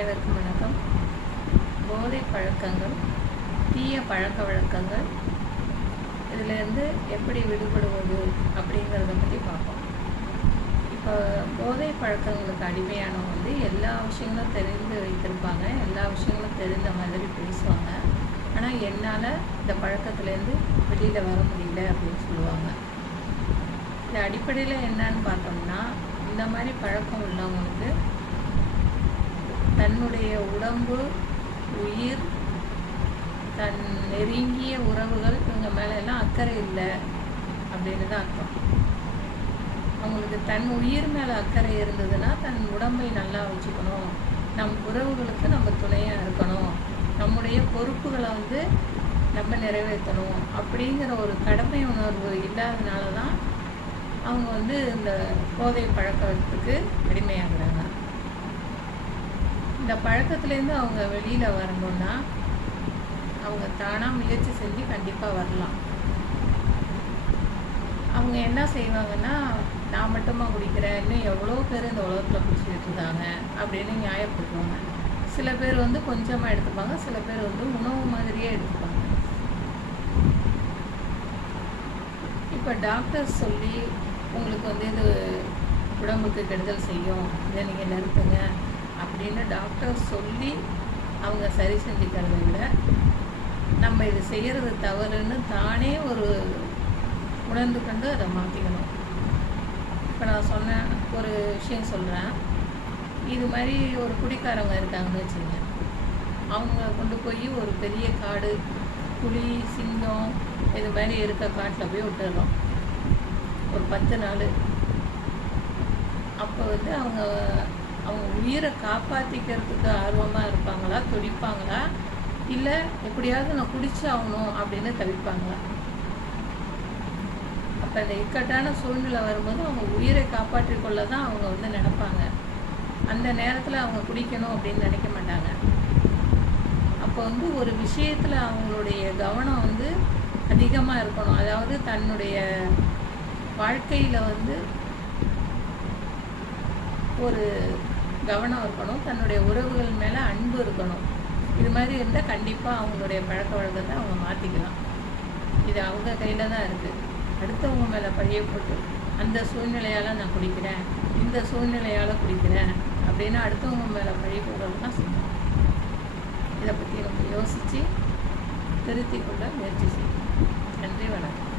அனைவருக்கும் வணக்கம். போதை பழக்கங்கள் தீய பழக்க வழக்கங்கள் இதிலேருந்து எப்படி விடுபடுவது அப்படிங்கிறத பற்றி பார்ப்போம். இப்போ போதை பழக்கங்களுக்கு அடிமையானவங்க வந்து எல்லா விஷயங்களும் தெரிந்து வைத்திருப்பாங்க எல்லா விஷயங்களும் தெரிந்த மாதிரி பேசுவாங்க. ஆனால் என்னால் இந்த பழக்கத்துலேருந்து வெளியில் வர முடியல அப்படின்னு சொல்லுவாங்க. இந்த அடிப்படையில் என்னன்னு பார்த்தோம்னா இந்த மாதிரி பழக்கம் உள்ளவங்களுக்கு தன்னுடைய உடம்பு உயிர் தன் நெருங்கிய உறவுகள் இவங்க மேலே எல்லாம் அக்கறை இல்லை அப்படின்னு தான் அர்த்தம். அவங்களுக்கு தன் உயிர் மேலே அக்கறை இருந்ததுன்னா தன் உடம்பை நல்லா வச்சுக்கணும். நம் உறவுகளுக்கு நம்ம துணையாக இருக்கணும். நம்முடைய பொறுப்புகளை வந்து நம்ம நிறைவேற்றணும் அப்படிங்கிற ஒரு கடமை உணர்வு இல்லாதனால தான் அவங்க வந்து இந்த போதை பழக்கத்துக்கு அடிமையாகிறாங்க. இந்த பழக்கத்துலேருந்து அவங்க வெளியில் வரணும்னா அவங்க தானாக முயற்சி செஞ்சு கண்டிப்பாக வரலாம். அவங்க என்ன செய்வாங்கன்னா நான் மட்டுமா குடிக்கிறேன்? இன்னும் எவ்வளோ பேர் இந்த உலகத்தில் குடிச்சிக்கிட்டு இருக்காங்க? அப்படின்னு நியாயப்படுத்துவாங்க. சில பேர் வந்து கொஞ்சமாக எடுத்துப்பாங்க சில பேர் வந்து உணவு மாதிரியே எடுத்துப்பாங்க. இப்போ டாக்டர் சொல்லி உங்களுக்கு வந்து இது உடம்புக்கு கெடுதல் செய்யும் இதை நீங்கள் நிறுத்துங்க. அப்படின்னு டாக்டர் சொல்லி அவங்க சரி செஞ்சுக்கிறத விட நம்ம இது செய்கிறது தவறுன்னு தானே ஒரு உணர்ந்து கொண்டு அதை மாற்றிக்கணும் இப்போ நான் சொன்னேன் ஒரு விஷயம் சொல்கிறேன் இது மாதிரி ஒரு குடிக்காரவங்க இருக்காங்கன்னு வச்சுங்க அவங்க கொண்டு போய் ஒரு பெரிய காடு புலி சிங்கம் இது மாதிரி இருக்க காட்டில் போய் விட்டுறோம் ஒரு பத்து நாள். அப்போ வந்து அவங்க அவங்க உயிரை காப்பாற்றிக்கிறதுக்கு ஆர்வமாக இருப்பாங்களா துடிப்பாங்களா? இல்லை எப்படியாவது நான் குடிச்சு ஆகணும் அப்படின்னு தவிப்பாங்களா? அப்போ அந்த இக்கட்டான சூழ்நிலை வரும்போது அவங்க உயிரை காப்பாற்றிக்கொள்ள தான் அவங்க வந்து நினைப்பாங்க. அந்த நேரத்தில் அவங்க குடிக்கணும் அப்படின்னு நினைக்க மாட்டாங்க. அப்போ வந்து ஒரு விஷயத்தில் அவங்களுடைய கவனம் வந்து அதிகமாக இருக்கணும். அதாவது தன்னுடைய வாழ்க்கையில் வந்து ஒரு கவனம் இருக்கணும் தன்னுடைய உறவுகள் மேலே அன்பு இருக்கணும். இது மாதிரி இருந்தால் கண்டிப்பாக அவங்களுடைய பழக்க வழக்கத்தை அவங்க மாற்றிக்கலாம் இது அவங்க கையில் தான் இருக்குது அடுத்தவங்க மேலே பழிய போட்டு அந்த சூழ்நிலையால் நான் குடிக்கிறேன் இந்த சூழ்நிலையால் குடிக்கிறேன் அப்படின்னு அடுத்தவங்க மேலே பழி போடுறதுலாம் செய்யணும் இதை பற்றி நம்ம யோசித்து திருத்திக்கொள்ள முயற்சி செய்யணும். நன்றி வணக்கம்.